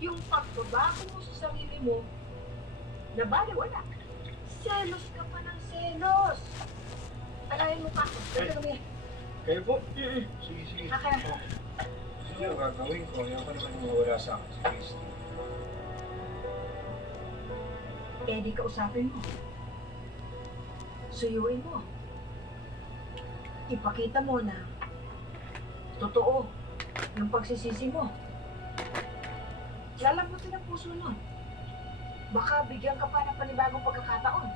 Yung pagbabago mo sa sarili mo, nabaliwala. Selos ka pa ng selos. Alayin mo pa ako. Ganda kami. Kayo po? Sige, sige. Haka na. Ano yung gagawin ko? Ayaw ko naman mawala sa akin si Christy. Eh, di kausapin mo. Suyuin mo. Ipakita mo na totoo yung pagsisisi mo. Lalamutin ang puso nun. Baka bigyan ka pa ng panibagong pagkakataon.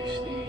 Christy.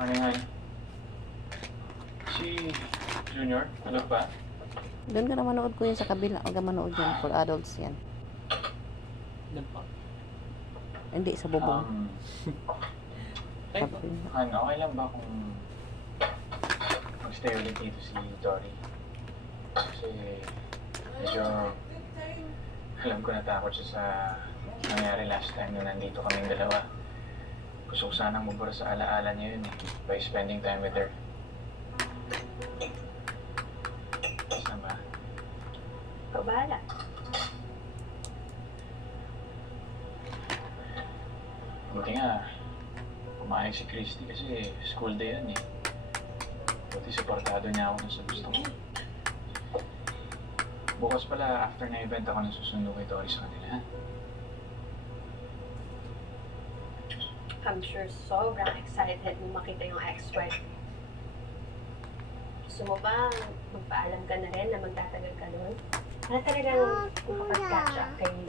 Morning, Han. Si Junior, ano ba? Doon ka na manood ko yun sa kabila. Huwag ka manood yan. For adults yan. Doon po. Hindi, sa bubong. Ay po. Han, okay lang ba kung magstay ulit dito si Dory? Kasi medyo alam ko natakot siya sa nangyari last time na nandito kaming dalawa. Gusto ko sanang mabura sa alaala niya yun by spending time with her. Basta ba? Kabahala. Buti nga, kumain si Christy kasi school day yan eh. Buti supportado niya ako dun sa gusto ko. Bukas pala, after na event ako nang susundo kay Tori sa kanila, ha? I'm sure sobrang excited mo makita yung ex-wife. Gusto mo ba magpaalam ka na rin na magtatagal ka doon? Para talagang makapag-catch up kayong dalawa.